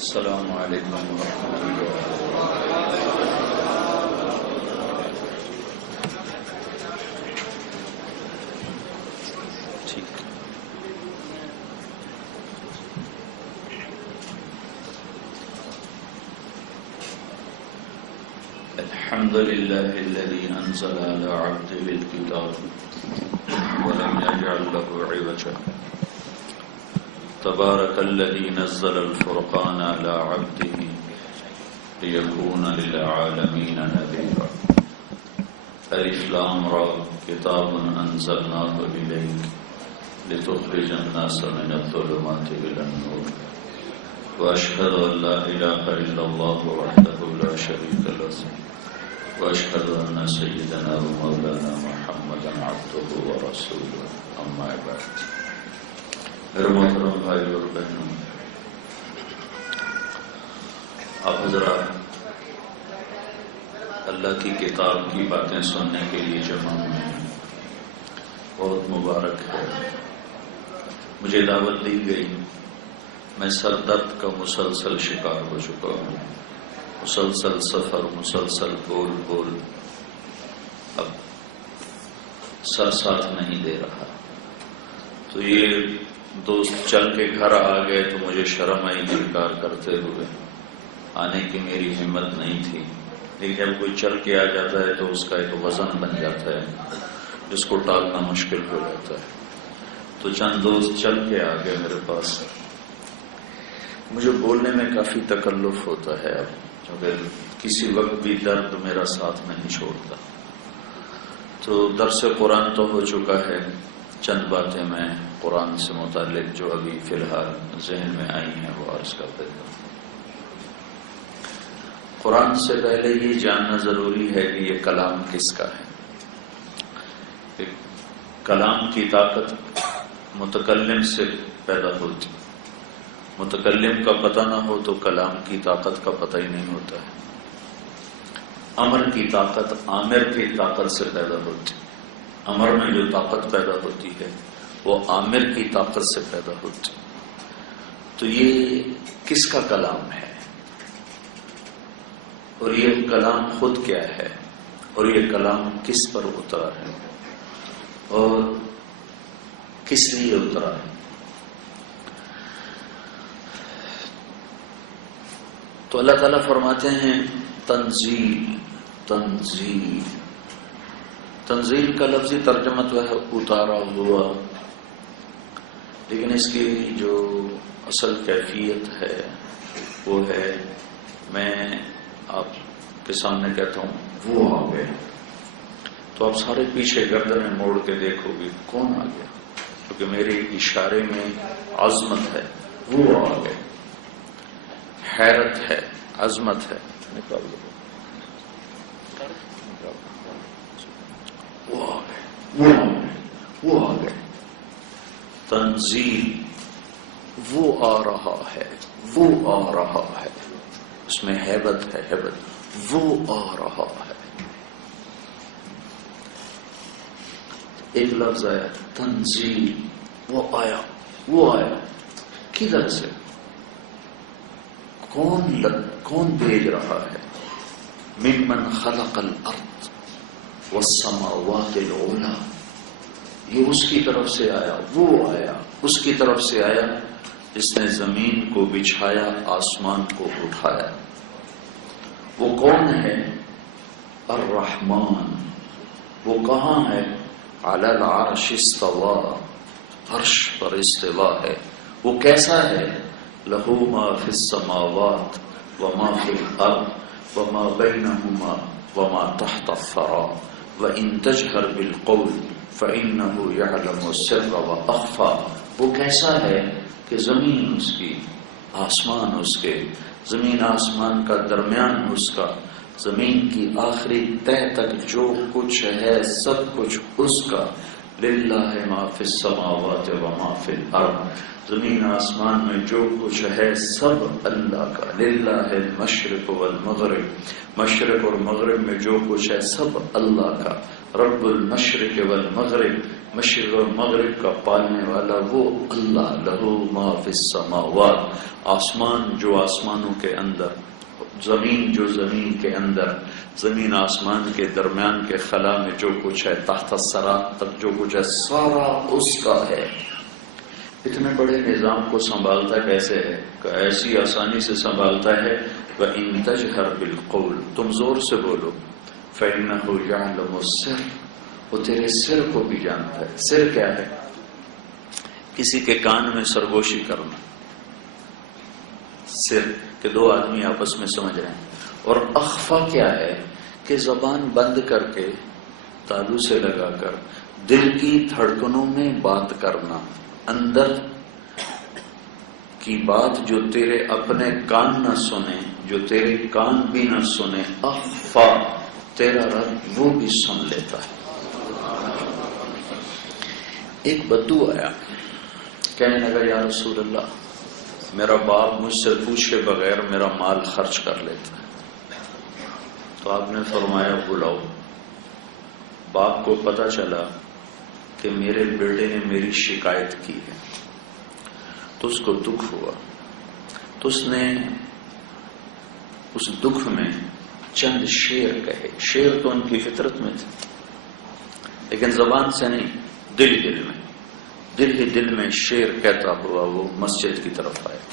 السلام علیکم ورحمۃ اللہ۔ ٹھیک، الحمد للہ الذی انزل علی عبده الکتاب ولم یجعل له عوجا، تبارک الذی نزل الفرقان علی عبده لیکون للعالمین نذیرا۔ الف لام را کتاب انزلناه الیک لتخرج الناس من الظلمات الى النور، واشهد ان لا اله الا الله وحده لا شريك له، واشهد ان سيدنا ومولانا محمدا عبده ورسوله، اما بعد۔ میرے محترم بھائی اور بہنوں، آپ حضرات اللہ کی کتاب کی باتیں سننے کے لیے جمع ہوئے ہیں، بہت مبارک ہے۔ مجھے دعوت دی گئی، میں سر درد کا مسلسل شکار ہو چکا ہوں، مسلسل سفر، مسلسل بول بول، اب سر ساتھ نہیں دے رہا۔ تو یہ دوست چل کے گھر آ گئے تو مجھے شرم آئی انکار کرتے ہوئے، آنے کی میری ہمت نہیں تھی، لیکن جب کوئی چل کے آ جاتا ہے تو اس کا ایک وزن بن جاتا ہے جس کو ٹالنا مشکل ہو جاتا ہے۔ تو چند دوست چل کے آ گئے میرے پاس۔ مجھے بولنے میں کافی تکلف ہوتا ہے اب، کیونکہ کسی وقت بھی درد میرا ساتھ نہیں چھوڑتا۔ تو درس قرآن تو ہو چکا ہے، چند باتیں میں قرآن سے متعلق جو ابھی فی الحال ذہن میں آئی ہیں وہ عرض کر دیتا ہوں۔ قرآن سے پہلے یہ جاننا ضروری ہے کہ یہ کلام کس کا ہے۔ کلام کی طاقت متکلم سے پیدا ہوتی، متکلم کا پتہ نہ ہو تو کلام کی طاقت کا پتہ ہی نہیں ہوتا ہے۔ امر کی طاقت عامر کی طاقت سے پیدا ہوتی، امر میں جو طاقت پیدا ہوتی ہے وہ عامر کی طاقت سے پیدا ہوتی۔ تو یہ کس کا کلام ہے، اور یہ کلام خود کیا ہے، اور یہ کلام کس پر اترا ہے اور کس لیے اترا ہے۔ تو اللہ تعالیٰ فرماتے ہیں تنزیل، تنزیل۔ تنزیل کا لفظی ترجمہ تو ہے اتارا ہوا، لیکن اس کی جو اصل کیفیت ہے وہ ہے، میں آپ کے سامنے کہتا ہوں وہ آ گئے، تو آپ سارے پیچھے گردنیں موڑ کے دیکھو گے کون آ گیا، کیونکہ میرے اشارے میں عظمت ہے، وہ آ گئے، حیرت ہے، عظمت ہے۔ نکال دو، وہ آ گئے، وہ آ گئے، وہ آ گئے۔ تنزیل، وہ آ رہا ہے، وہ آ رہا ہے، اس میں ہیبت ہے، ہیبت، وہ آ رہا ہے۔ ایک لفظ آیا تنزیل، وہ آیا، وہ آیا، کدھر سے، کون بھیج رہا ہے؟ ممن خلق الارض والسماوات العلی، یہ اس کی طرف سے آیا، وہ آیا، اس کی طرف سے آیا جس نے زمین کو بچھایا، آسمان کو اٹھایا۔ وہ کون ہے؟ الرحمن، وہ کہاں ہے؟ علی العرش استوى، عرش پر استوا ہے۔ وہ کیسا ہے؟ لہ ما فی السماوات وما فی الارض وما بینہما وما تحت الثری وان تجہر بالقول فإنه يعلم السر وأخفى۔ وہ کیسا ہے کہ زمین اس کی، آسمان اس کے، زمین آسمان کا درمیان اس کا، زمین کی آخری تہ تک جو کچھ ہے سب کچھ اس کا۔ للہ ما فی السماوات وما فی الارض، زمین آسمان میں جو کچھ ہے سب اللہ کا۔ للہ المشرق والمغرب، مشرق اور مغرب میں جو کچھ ہے سب اللہ کا۔ رب المشرق والمغرب، مشرق اور مغرب کا پالنے والا وہ اللہ، لہو ما فی السماوات، آسمان جو آسمانوں کے اندر، زمین جو زمین کے اندر، زمین آسمان کے درمیان کے خلا میں جو کچھ ہے، تحت الثری تک جو کچھ ہے، سارا اس کا ہے۔ اتنے بڑے نظام کو سنبھالتا کیسے ہے؟ کہ ایسی آسانی سے سنبھالتا ہے وَإِن تَجْهَرْ بِالْقَوْلِ، تم زور سے بولو، فَإِنَّهُ يَعْلَمُ السِّرَّ، وہ تیرے سر کو بھی جانتا ہے۔ سر کیا ہے؟ کسی کے کان میں سرگوشی کرنا، سر کہ دو آدمی آپس میں سمجھ رہے ہیں۔ اور اخفا کیا ہے؟ کہ زبان بند کر کے، تالو سے لگا کر دل کی دھڑکنوں میں بات کرنا، اندر کی بات جو تیرے اپنے کان نہ سنے، جو تیرے کان بھی نہ سنے، اخفا، تیرا رب وہ بھی سن لیتا ہے۔ ایک بدو آیا، کہنے لگا یا رسول اللہ، میرا باپ مجھ سے پوچھے بغیر میرا مال خرچ کر لیتا ہے۔ تو آپ نے فرمایا بلاؤ۔ باپ کو پتہ چلا کہ میرے بیٹے نے میری شکایت کی ہے، تو اس کو دکھ ہوا، تو اس نے اس دکھ میں چند شعر کہے۔ شعر تو ان کی فطرت میں تھے، لیکن زبان سے نہیں، دل ہی دل میں شعر کہتا ہوا وہ مسجد کی طرف آیا،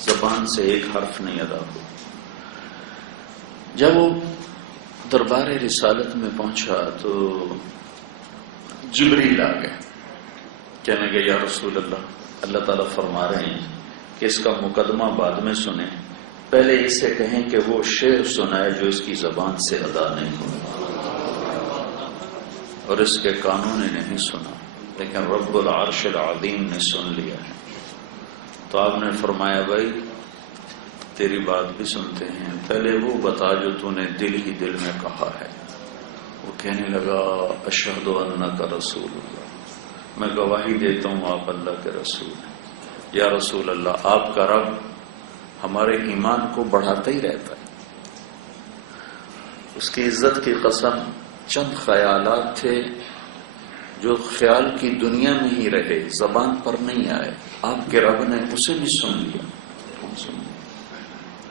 زبان سے ایک حرف نہیں ادا ہوا۔ جب وہ دربار رسالت میں پہنچا تو جبریل آ گئے، کہنے لگے یا رسول اللہ، اللہ تعالیٰ فرما رہے ہیں کہ اس کا مقدمہ بعد میں سنیں، پہلے اسے کہیں کہ وہ شعر سنائے جو اس کی زبان سے ادا نہیں ہوا، اور اس کے کانوں نے نہیں سنا، لیکن رب العرش العظیم نے سن لیا ہے۔ تو آپ نے فرمایا بھائی تیری بات بھی سنتے ہیں، پہلے وہ بتا جو تو نے دل ہی دل میں کہا ہے۔ وہ کہنے لگا اشہد انک رسول اللہ، میں گواہی دیتا ہوں آپ اللہ کے رسول ہیں۔ یا رسول اللہ، آپ کا رب ہمارے ایمان کو بڑھاتا ہی رہتا ہے۔ اس کی عزت کی قسم، چند خیالات تھے جو خیال کی دنیا میں ہی رہے، زبان پر نہیں آئے، آپ کے رب نے اسے بھی سن لیا۔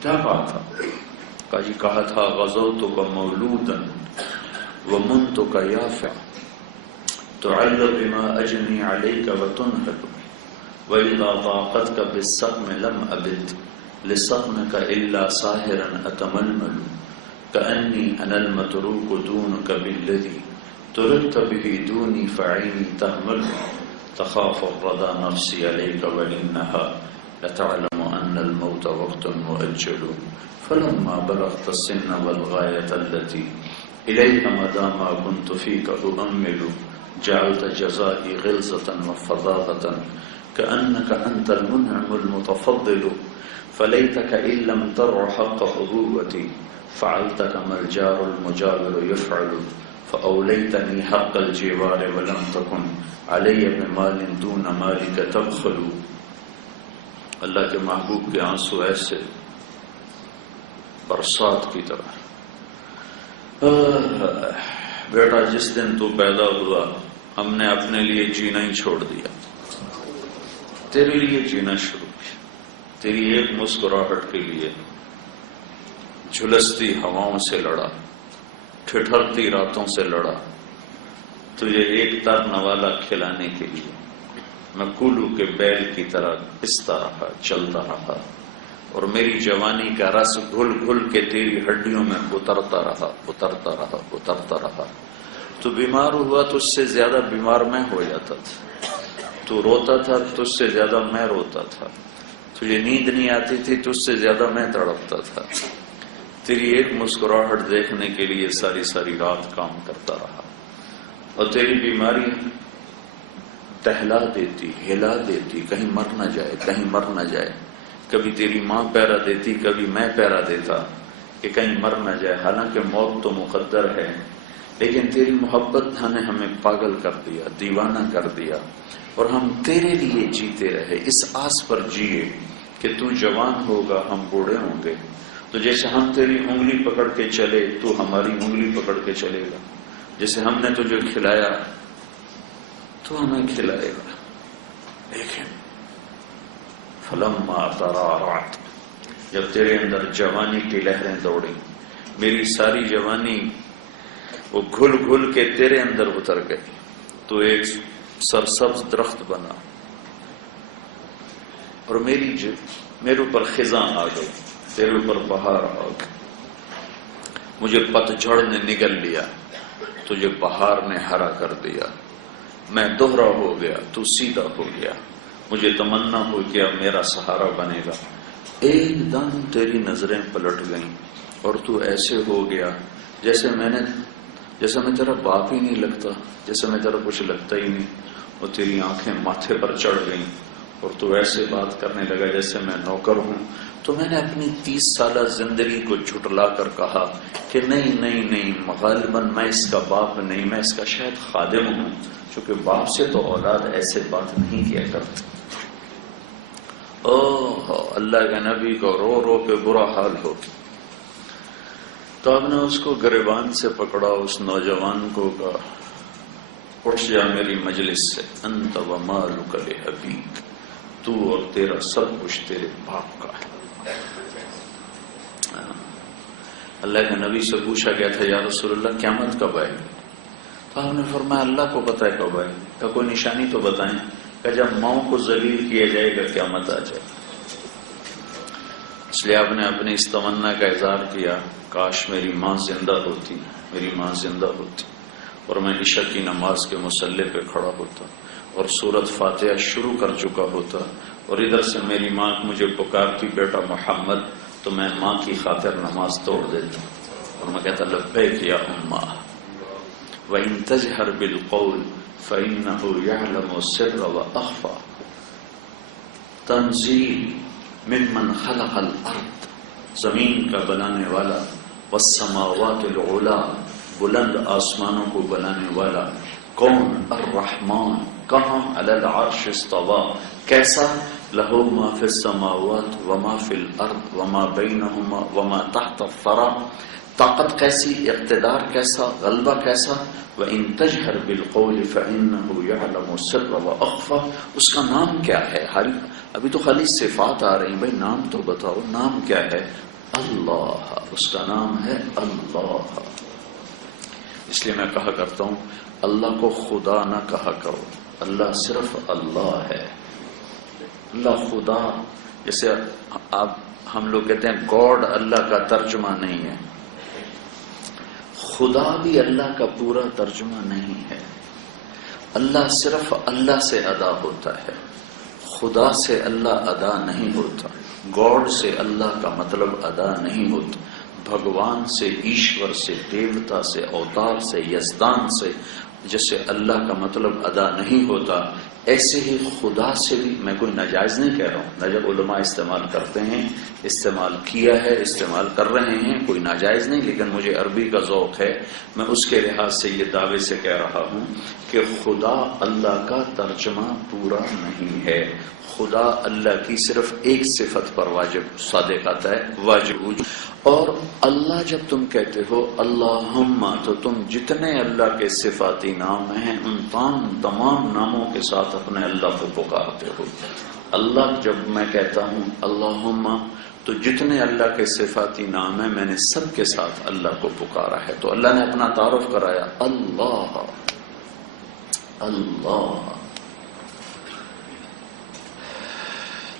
کیا بات تھا؟ کہا تھا غزوتک مولودا ومنتک یافع تعل بما اجنی علیک وتنہل وإذا ضاقتک بالسقم لم ابد لسقمک الا ساہرا اتململ کأنی انا المتروک دونک بالذی ترکت به دونی فعینی تحمل تخاف الردى نفسی علیک وإنها لتعلم ان الموت وقت مؤجل فلما بلغت السن والغاية التي إليها مدى ما كنت فيك أؤمل جعلت جزائي غلظة وفظاظة كأنك أنت المنعم المتفضل فليتك إن لم ترع حق أبوتي فعلت كما الجار المجاور يفعل فأوليتني حق الجوار ولم تكن علي بمال دون مالك تبخل۔ اللہ کے محبوب کے آنسو ایسے برسات کی طرح۔ بیٹا جس دن تو پیدا ہوا ہم نے اپنے لیے جینا ہی چھوڑ دیا، تیرے لیے جینا شروع کیا، تیری ایک مسکراہٹ کے لیے جھلستی ہواؤں سے لڑا، ٹھٹھرتی راتوں سے لڑا، تجھے ایک تر نوالا کھلانے کے لیے میں کولو کے بیل کی طرح پستا رہا، چلتا رہا، اور میری جوانی کا رس گھل گھل کے تیری ہڈیوں میں اترتا رہا۔ تو بیمار ہوا تو اس سے زیادہ بیمار میں ہو جاتا تھا، تو روتا تھا تو اس سے زیادہ میں روتا تھا، تجھے نیند نہیں آتی تھی تو اس سے زیادہ میں تڑپتا تھا، تیری ایک مسکراہٹ دیکھنے کے لیے ساری ساری رات کام کرتا رہا، اور تیری بیماری دہلا دیتی، ہلا دیتی، کہیں مر نہ جائے، کہیں مر نہ جائے۔ کبھی تیری ماں پیرا دیتی، کبھی میں پیرا دیتا کہ کہیں مر نہ جائے، حالانکہ موت تو مقدر ہے، لیکن تیری محبت نے ہمیں پاگل کر دیا، دیوانہ کر دیا، اور ہم تیرے لیے جیتے رہے، اس آس پر جیے کہ تو جوان ہوگا ہم بوڑھے ہوں گے، تو جیسے ہم تیری انگلی پکڑ کے چلے تو ہماری انگلی پکڑ کے چلے گا، جیسے ہم نے تجھے کھلایا تو ہمیں کھلائے گا. لیکن فلما ترعرعت، جب تیرے اندر جوانی کی لہریں دوڑی، میری ساری جوانی وہ گھل گھل کے تیرے اندر اتر گئی، تو ایک سرسبز درخت بنا، اور میرے اوپر خزاں آ گئی، تیرے اوپر بہار آ گئی. مجھے پتجھڑ نے نگل لیا، تجھے بہار نے ہرا کر دیا. میں دوہرا ہو گیا، تو سیدھا ہو گیا. مجھے تمنا ہو کہ اب میرا سہارا بنے گا. ایک دم تیری نظریں پلٹ گئیں اور تو ایسے ہو گیا جیسے میں تیرا باپ ہی نہیں لگتا، جیسے میں تیرا کچھ لگتا ہی نہیں. اور تیری آنکھیں ماتھے پر چڑھ گئیں اور تو ایسے بات کرنے لگا جیسے میں نوکر ہوں. تو میں نے اپنی 30 سالہ زندگی کو جھٹلا کر کہا کہ نہیں، غالباً میں اس کا باپ نہیں، میں اس کا شاید خادم ہوں، چونکہ باپ سے تو اولاد ایسے بات نہیں کیا کرتی. اللہ کے نبی کو رو رو کے برا حال ہو گیا. تو اب نے اس کو گریبان سے پکڑا، اس نوجوان کو کہا اٹھ جا میری مجلس سے، انت ومالک لابیک، تو اور تیرا سب کچھ تیرے باپ کا ہے. اللہ کے نبی سے پوچھا گیا تھا یا رسول اللہ قیامت کب آئے گی؟ تو آپ نے فرمایا اللہ کو پتہ ہے کب آئے گی. کہ کوئی نشانی تو بتائیں. کہ جب ماؤں کو ذلیل کیا جائے گا قیامت آ جائے. اس لیے آپ نے اپنی اس تمنا کا اظہار کیا، کاش میری ماں زندہ ہوتی، میری ماں زندہ ہوتی، اور میں عشاء کی نماز کے مصلی پہ کھڑا ہوتا اور سورۃ فاتحہ شروع کر چکا ہوتا، اور ادھر سے میری ماں مجھے پکارتی بیٹا محمد، تو میں ماں کی خاطر نماز توڑ دیتا اور میں کہتا لبیک یا اماں وَإِن تَجْهَرْ بِالْقَوْلِ فَإِنَّهُ يَعْلَمُ السِّرَّ وَأَخْفَى. تنزیل ممن خلق الارض، زمین کا بنانے والا، والسماوات العلا، بلند آسمانوں کو بنانے والا. کون؟ الرحمن. کہاں؟ علی العرش استوى. کیسا؟ لہو ما فی السماوات وما فی الارض وما بینہما وما تحت الثری. طاقت کیسی، اقتدار کیسا، غلبہ کیسا. وَإِن تَجْهَرْ بِالْقَوْلِ فَإِنَّهُ يَعْلَمُ السِّرَّ وَأَخْفَى. اس کا نام کیا ہے؟ ابھی تو خالی صفات آ رہی ہیں، بھائی نام تو بتاؤ، نام کیا ہے؟ اللہ. اس کا نام ہے اللہ. اس لیے میں کہا کرتا ہوں اللہ کو خدا نہ کہا کرو، اللہ صرف اللہ ہے. اللہ خدا، جیسے ہم لوگ کہتے ہیں گاڈ اللہ کا ترجمہ نہیں ہے، خدا بھی اللہ کا پورا ترجمہ نہیں ہے. اللہ صرف اللہ سے ادا ہوتا ہے، خدا سے اللہ ادا نہیں ہوتا. گاڈ سے اللہ کا مطلب ادا نہیں ہوتا. بھگوان سے، ایشور سے، دیوتا سے، اوتار سے، یزدان سے جیسے اللہ کا مطلب ادا نہیں ہوتا، ایسے ہی خدا سے بھی. میں کوئی ناجائز نہیں کہہ رہا ہوں، نہ جب علماء استعمال کرتے ہیں، استعمال کیا ہے، استعمال کر رہے ہیں، کوئی ناجائز نہیں، لیکن مجھے عربی کا ذوق ہے، میں اس کے لحاظ سے یہ دعوے سے کہہ رہا ہوں کہ خدا اللہ کا ترجمہ پورا نہیں ہے. خدا اللہ کی صرف ایک صفت پر واجب صادقات ہے، واجب وجود. اور اللہ جب تم کہتے ہو اللہم، تو تم جتنے اللہ کے صفاتی نام ہیں ان تمام ناموں کے ساتھ اپنے اللہ کو پکارتے ہو. اللہ جب میں کہتا ہوں اللہم، تو جتنے اللہ کے صفاتی نام ہیں میں نے سب کے ساتھ اللہ کو پکارا ہے. تو اللہ نے اپنا تعارف کرایا، اللہ اللہ.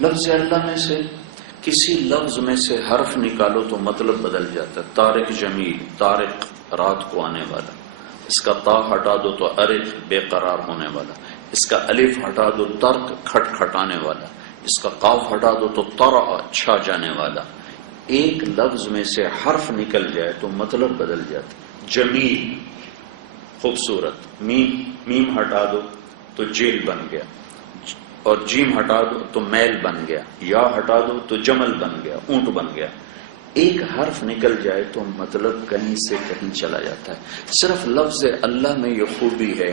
لفظ اللہ میں سے کسی لفظ میں سے حرف نکالو تو مطلب بدل جاتا ہے. طارق جمیل، طارق رات کو آنے والا. اس کا تا ہٹا دو تو ارق بے قرار ہونے والا. اس کا الف ہٹا دو ترک کھٹ کھٹانے والا. اس کا قاف ہٹا دو تو طرع چھا جانے والا. ایک لفظ میں سے حرف نکل جائے تو مطلب بدل جاتا ہے. جمیل خوبصورت، میم ہٹا دو تو جیل بن گیا، اور جیم ہٹا دو تو میل بن گیا، یا ہٹا دو تو جمل بن گیا، اونٹ بن گیا. ایک حرف نکل جائے تو مطلب کہیں سے کہیں چلا جاتا ہے. صرف لفظ اللہ میں یہ خوبی ہے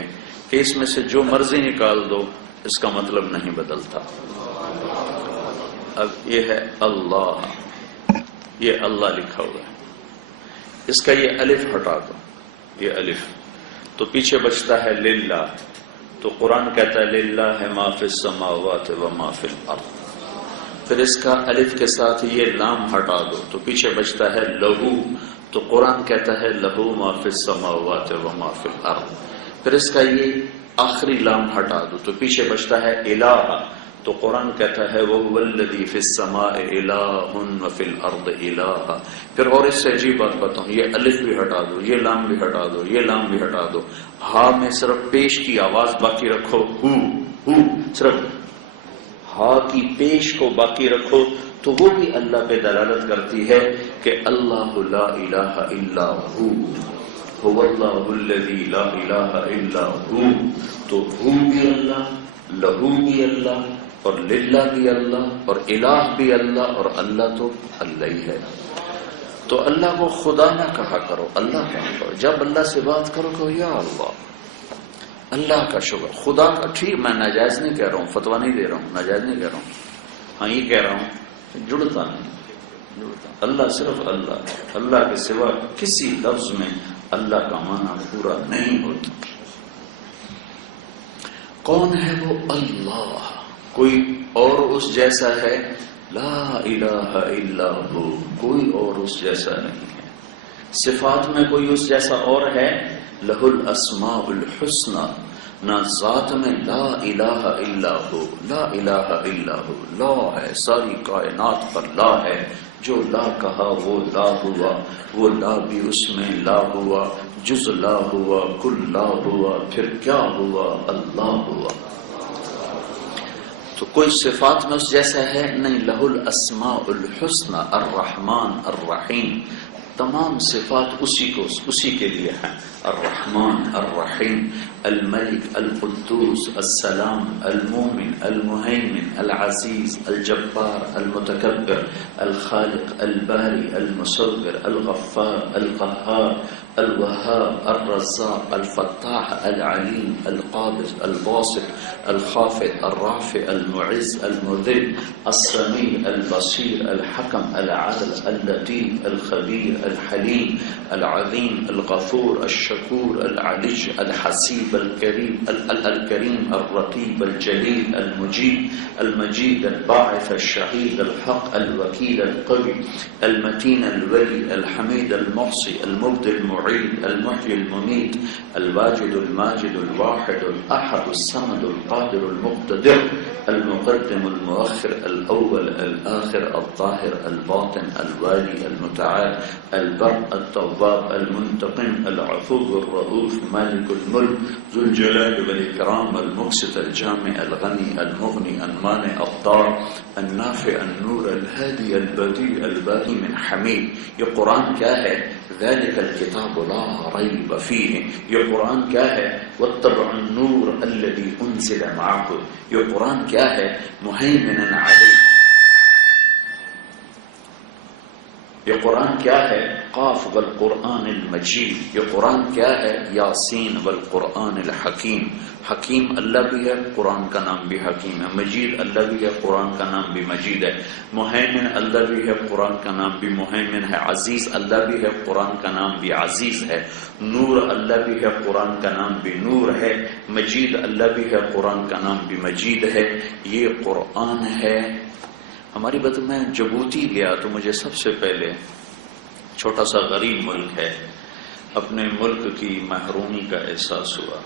کہ اس میں سے جو مرضی نکال دو اس کا مطلب نہیں بدلتا. اب یہ ہے اللہ، یہ اللہ لکھا ہوا ہے، اس کا یہ الف ہٹا دو، یہ الف، تو پیچھے بچتا ہے للہ. تو تو قرآن کہتا ہے للہ ما فی السماوات و ما فی الارض. پھر اس کا الف کے ساتھ یہ لام ہٹا دو تو پیچھے بچتا ہے لہو. تو قرآن کہتا ہے لہو ما فی السماوات و ما فی الارض. پھر اس کا یہ آخری لام ہٹا دو تو پیچھے بچتا ہے الہ. تو قرآن کہتا ہے وَهُوَ الَّذِي فِي السَّمَاءِ إِلَٰهٌ وَفِي الْأَرْضِ إِلَٰهٌ. پھر اور اس سے عجیب بات بتاؤں، یہ الف بھی ہٹا دو، یہ لام بھی ہٹا دو، یہ لام بھی ہٹا دو، ہا میں صرف پیش کی آواز باقی رکھو، ہو صرف ہا کی پیش کو باقی رکھو تو وہ بھی اللہ پہ دلالت کرتی ہے کہ اللہ لا الہ الا ہو، هو اللہ الذی لا الہ الا ہو. تو ہو بھی اللہ، لہو بھی اللہ، اور للہ بھی اللہ، اور الہ بھی اللہ، اور اللہ تو اللہ ہی ہے. تو اللہ کو خدا نہ کہا کرو، اللہ کہا کرو. جب اللہ سے بات کرو کہ یا اللہ، اللہ کا شکر. خدا کا ٹھیک، میں ناجائز نہیں کہہ رہا ہوں، فتویٰ نہیں دے رہا ہوں، ناجائز نہیں کہہ رہا ہوں، ہاں یہ کہہ رہا ہوں جڑتا نہیں، جڑتا. اللہ صرف اللہ، اللہ کے سوا کسی لفظ میں اللہ کا معنی پورا نہیں ہوتا. کون ہے وہ اللہ؟ کوئی اور اس جیسا ہے؟ لا الہ الا ہو، کوئی اور اس جیسا نہیں ہے. صفات میں کوئی اس جیسا اور ہے؟ لہ الاسماء الحسنی. نہ ذات میں لا الہ الا ہو، لا الہ الا ہو لا ہے، ساری کائنات پر لا ہے. جو لا کہا وہ لا ہوا، وہ لا بھی اس میں لا ہوا، جز لا ہوا، کل لا ہوا، پھر کیا ہوا؟ اللہ ہوا. تو کوئی صفات میں اس جیسا ہے نہیں. لہ الاسماء الحسنی، الرحمن الرحیم، تمام صفات اسی کے لیے ہیں. الرحمن الرحیم، الملک القدوس السلام المومن المہیمن العزیز الجبار المتکبر الخالق الباری المصور الغفار القہار الوهاب الرزاق الفتاح العلیم القابض الباسط الخافض الرافع المعز المذل السمیع البصیر الحکم العدل اللطیف الخبیر الحلیم العظیم الغفور الشکور العلی الحسیب الكریم الرقیب الجلیل المجید الباعث الشہید الحق الوکیل القوی المتین الولی الحمید المحصی المبدی المعید المحیی الممیت الواجد الماجد الواحد الاحد الصمد القادر المقتدر المقدم المؤخر الاول الاخر الظاهر الباطن الوالي المتعال البر التواب المنتقم العفو الرؤوف مالك الملك ذو الجلال والإكرام المقسط الجامع الغني المغني المانع الضار النافع النور الهادي البديع الباقي من حميد. یہ قرآن کیا ہے؟ ذلك الكتاب لا ريب فيه. یہ قرآن کیا ہے؟ واتبعوا النور الذي انزل معه. یہ قرآن کیا ہے؟ مهيمنا عليه. یہ قرآن کیا ہے؟ قاف والقرآن المجید. یہ قرآن کیا ہے؟ یاسین والقرآن الحکیم. حکیم اللہ بھی ہے، قرآن کا نام بھی حکیم ہے. مجید اللہ بھی ہے، قرآن کا نام بھی مجید ہے. مہیمن اللہ بھی ہے، قرآن کا نام بھی مہیمن ہے. عزیز اللہ بھی ہے، قرآن کا نام بھی عزیز ہے. نور اللہ بھی ہے، قرآن کا نام بھی نور ہے. مجید اللہ بھی ہے، قرآن کا نام بھی مجید ہے. یہ قرآن ہے. ہماری بات میں جبوتی گیا تو مجھے سب سے پہلے، چھوٹا سا غریب ملک ہے، اپنے ملک کی محرومی کا احساس ہوا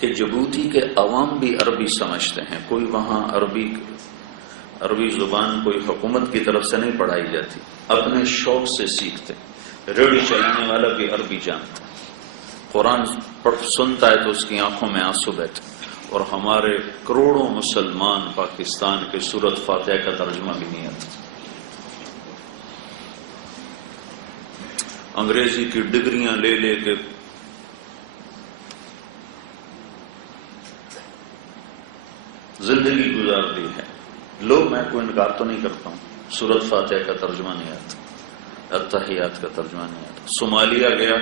کہ جبوتی کے عوام بھی عربی سمجھتے ہیں. کوئی وہاں عربی زبان کوئی حکومت کی طرف سے نہیں پڑھائی جاتی، اپنے شوق سے سیکھتے. ریڈیو چلانے والا بھی عربی جانتا، قرآن سنتا ہے تو اس کی آنکھوں میں آنسو بہتے. اور ہمارے کروڑوں مسلمان پاکستان کے سورۃ فاتحہ کا ترجمہ بھی نہیں آتا. انگریزی کی ڈگریاں لے لے کے زندگی گزار دی ہے. لوگ، میں کوئی انکار تو نہیں کرتا ہوں، سورۃ فاتحہ کا ترجمہ نہیں آتا، التحیات کا ترجمہ نہیں آتا. صومالیہ گیا،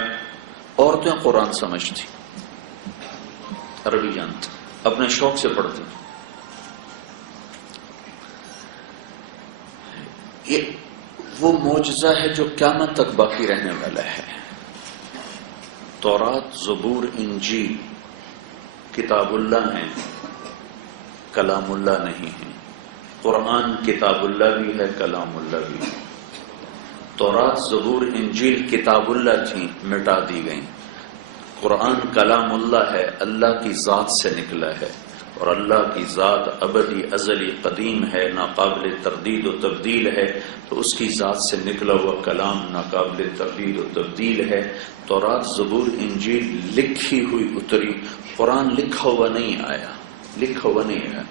عورتیں قرآن سمجھتی، عربی جانتی، اپنے شوق سے پڑھتی. یہ وہ معجزہ ہے جو قیامت تک باقی رہنے والا ہے. تورات، زبور، انجیل کتاب اللہ ہیں، کلام اللہ نہیں ہے۔ قرآن کتاب اللہ بھی ہے، کلام اللہ بھی ہے۔ تورات، زبور، انجیل کتاب اللہ تھیں، مٹا دی گئیں۔ قرآن کلام اللہ ہے، اللہ کی ذات سے نکلا ہے، اور اللہ کی ذات ابدی، ازلی، قدیم ہے، ناقابل تردید و تبدیل ہے، تو اس کی ذات سے نکلا ہوا کلام ناقابل تردید و تبدیل ہے۔ تورات، زبور، انجیل لکھی ہوئی اتری، قرآن لکھا ہوا نہیں آیا، لکھا ہوا نہیں آیا۔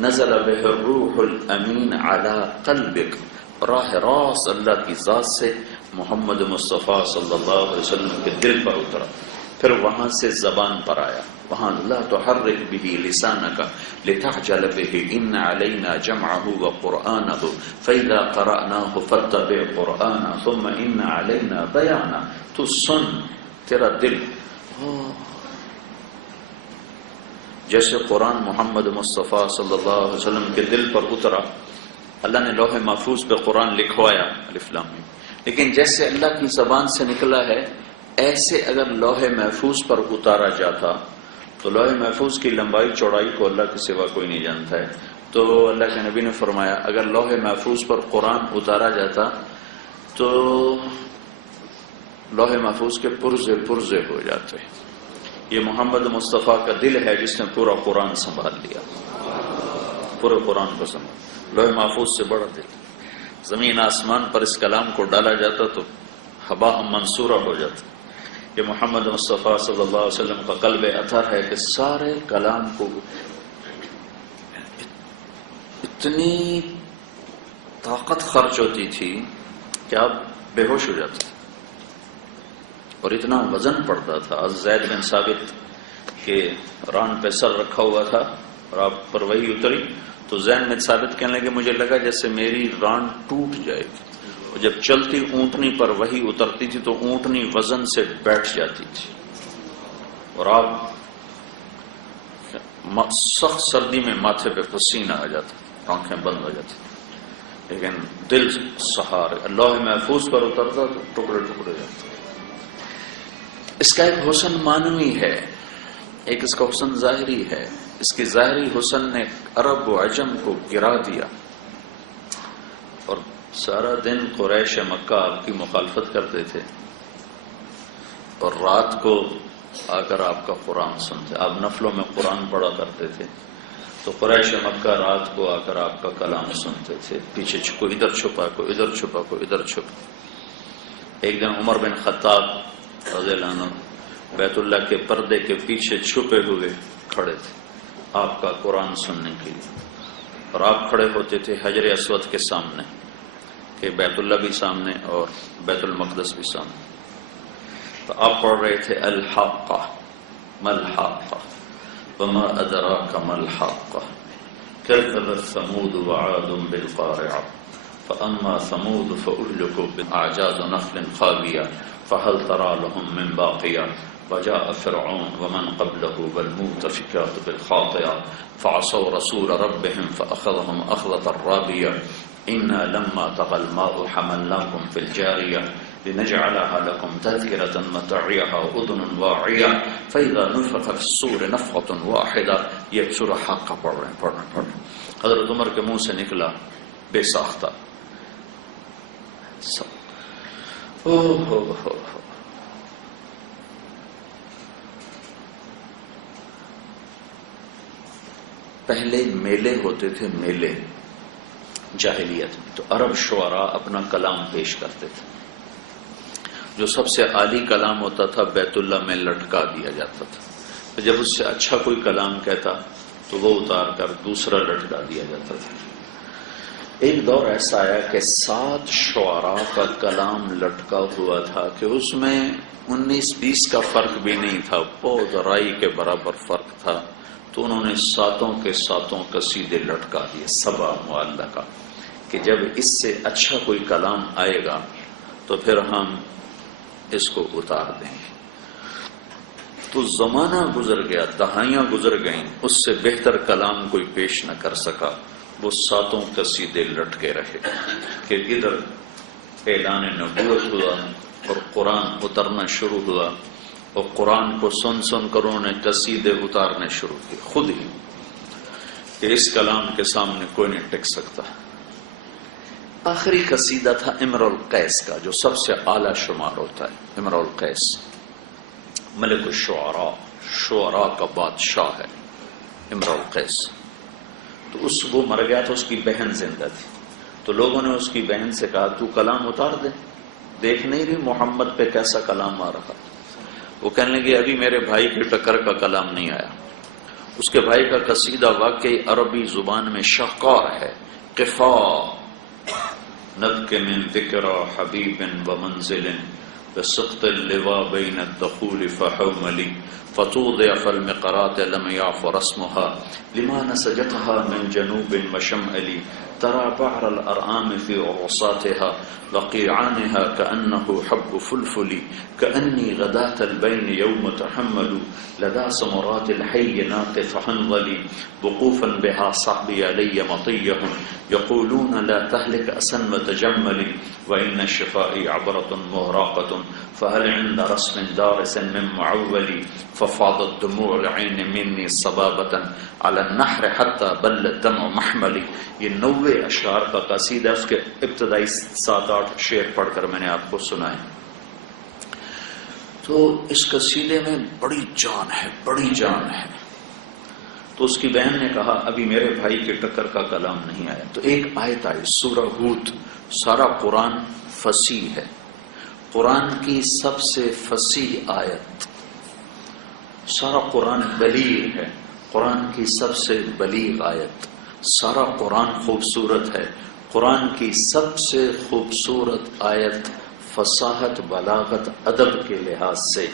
نزل بہ الروح الامین علی قلبک، راہ راست اللہ کی ذات سے محمد مصطفیٰ صلی اللہ علیہ وسلم کے دل پر اترا، پھر وہاں سے زبان پر آیا۔ وہاں لا تحرک به لسانک لتعجل به ان علینا جمعه وقرآنه فاذا قرأناه فاتبع قرآنه ثم ان علینا بیانہ۔ تو سن، تیرا دل جیسے قرآن محمد مصطفیٰ صلی اللہ علیہ وسلم کے دل پر اترا، اللہ نے لوح محفوظ پہ قرآن لکھوایا الف لام میم، لیکن جیسے اللہ کی زبان سے نکلا ہے ایسے اگر لوح محفوظ پر اتارا جاتا تو لوح محفوظ کی لمبائی چوڑائی کو اللہ کے سوا کوئی نہیں جانتا ہے، تو اللہ کے نبی نے فرمایا اگر لوح محفوظ پر قرآن اتارا جاتا تو لوح محفوظ کے پرزے پرزے ہو جاتے۔ یہ محمد مصطفیٰ کا دل ہے جس نے پورا قرآن سنبھال لیا، پورے قرآن کو سنبھال، لوح محفوظ سے بڑا دل۔ زمین آسمان پر اس کلام کو ڈالا جاتا تو ہبا منصورہ ہو جاتا۔ یہ محمد مصطفیٰ صلی اللہ علیہ وسلم کا قلب اطہر ہے کہ سارے کلام کو اتنی طاقت خرچ ہوتی تھی کہ آپ بے ہوش ہو جاتے، اور اتنا وزن پڑتا تھا۔ از زید بن ثابت کے ران پہ سر رکھا ہوا تھا اور آپ پر وہی اتری تو زید بن ثابت کہنے لگے مجھے لگا جیسے میری ران ٹوٹ جائے گی، اور جب چلتی اونٹنی پر وہی اترتی تھی تو اونٹنی وزن سے بیٹھ جاتی تھی، اور آپ سخت سردی میں ماتھے پہ پسینہ آ جاتا، آنکھیں بند ہو جاتی، لیکن دل سہار اللہ محفوظ پر اترتا تو ٹکڑے ٹکڑے جاتے۔ اس کا ایک حسن معنوی ہے، ایک اس کا حسن ظاہری ہے۔ اس کی ظاہری حسن نے عرب و عجم کو گرا دیا، اور سارا دن قریش مکہ آپ کی مخالفت کرتے تھے، اور رات کو آ کر آپ کا قرآن سنتے، آپ نفلوں میں قرآن پڑھا کرتے تھے، تو قریش مکہ رات کو آ کر آپ کا کلام سنتے تھے، پیچھے کو ادھر چھپا، کو ادھر چھپا، کو ادھر چھپا۔ ایک دن عمر بن خطاب رضی اللہ عنہ بیت اللہ کے پردے کے پیچھے چھپے ہوئے کھڑے تھے آپ کا قرآن سننے کے لیے، اور آپ کھڑے ہوتے تھے حجر اسود کے سامنے، کہ بیت اللہ بھی سامنے اور بیت المقدس بھی سامنے، تو آپ پڑھ رہے تھے الحاقہ ملحاقہ وما ادراک ملحاقہ کذبت ثمود وعاد بالقارعہ فاما ثمود فاهلكوا باعجاز نخل خاویہ فهل ترى لهم من باقیہ وجاء فرعون ومن قبله والمؤتفكات بالخاطئة فعصوا رسول ربهم فأخذهم أخذة رابية إنا لما طغى الماء حملناكم في الجارية لنجعلها لكم تذكرة متاعها أذن واعية فإذا نفخ في الصور نفخة واحدة۔ یہ سورہ حاقہ پڑھ رہے ہیں۔ حضرت عمر کے منہ سے نکلا بے ساختہ پہلے میلے ہوتے تھے، میلے جاہلیت میں، تو عرب شعراء اپنا کلام پیش کرتے تھے، جو سب سے عالی کلام ہوتا تھا بیت اللہ میں لٹکا دیا جاتا تھا، جب اس سے اچھا کوئی کلام کہتا تو وہ اتار کر دوسرا لٹکا دیا جاتا تھا۔ ایک دور ایسا آیا کہ 7 شعراء کا کلام لٹکا ہوا تھا کہ اس میں 19-20 کا فرق بھی نہیں تھا، بہت رائی کے برابر فرق تھا، تو انہوں نے 7 کے 7 قصیدے لٹکا دیے، سبع معلقہ، کہ جب اس سے اچھا کوئی کلام آئے گا تو پھر ہم اس کو اتار دیں گے۔ تو زمانہ گزر گیا، دہائیاں گزر گئیں، اس سے بہتر کلام کوئی پیش نہ کر سکا، وہ 7 قصیدے لٹکے رہے، کہ ادھر اعلان نبوت ہوا اور قرآن اترنا شروع ہوا، اور قرآن کو سن سن کر انہوں نے قصیدے اتارنے شروع کیے خود ہی کہ اس کلام کے سامنے کوئی نہیں ٹک سکتا. آخری قصیدہ تھا امر القیس کا جو سب سے اعلیٰ شمار ہوتا ہے. امر القیس ملک الشعراء، شعراء کا بادشاہ ہے امر القیس. تو وہ مر گیا تو اس کی بہن زندہ تھی. تو لوگوں نے اس کی بہن سے کہا تو کلام اتار دے، دیکھ نہیں رہی محمد پہ کیسا کلام آ رہا. وہ کہنے لگے ابھی میرے بھائی کی ٹکر کا کلام نہیں آیا. اس کے بھائی کا قصیدہ واقعی عربی زبان میں شاہکار ہے. قفا نبک من ذکر حبیب و منزل بسقط اللواء بین الدخول فحوملی فتوضع فالمقرات لم يعف رسمها لما نسجتها من جنوب وشمال ترى بعر الأرآم في عرصاتها وقيعانها كأنه حب فلفل كأني غداة البين يوم تحمل لدى سمرات الحي ناقف حنظلي وقوفا بها صحبي علي مطيهم يقولون لا تهلك أسن وتجمل وإن الشفاء عبرة مهراقة فهل عند رسم دارس من معول ففاضت دموع العين مني صبابة على النحر حتى بل الدمع محملي. یہ 90 اشعار کا قصیدہ، اس کے ابتدائی 7-8 شعر پڑھ کر میں نے آپ کو سنائے. تو اس قصیدے میں بڑی جان ہے، بڑی جان ہے. تو اس کی بہن نے کہا ابھی میرے بھائی کے ٹکر کا کلام نہیں آیا. تو ایک آیت آئی سورہ ہود. سارا قرآن فصیح ہے، قرآن کی سب سے فصیح آیت. سارا قرآن بلیغ ہے، قرآن کی سب سے بلیغ آیت. سارا قرآن خوبصورت ہے، قرآن کی سب سے خوبصورت آیت فصاحت، بلاغت، ادب کے لحاظ سے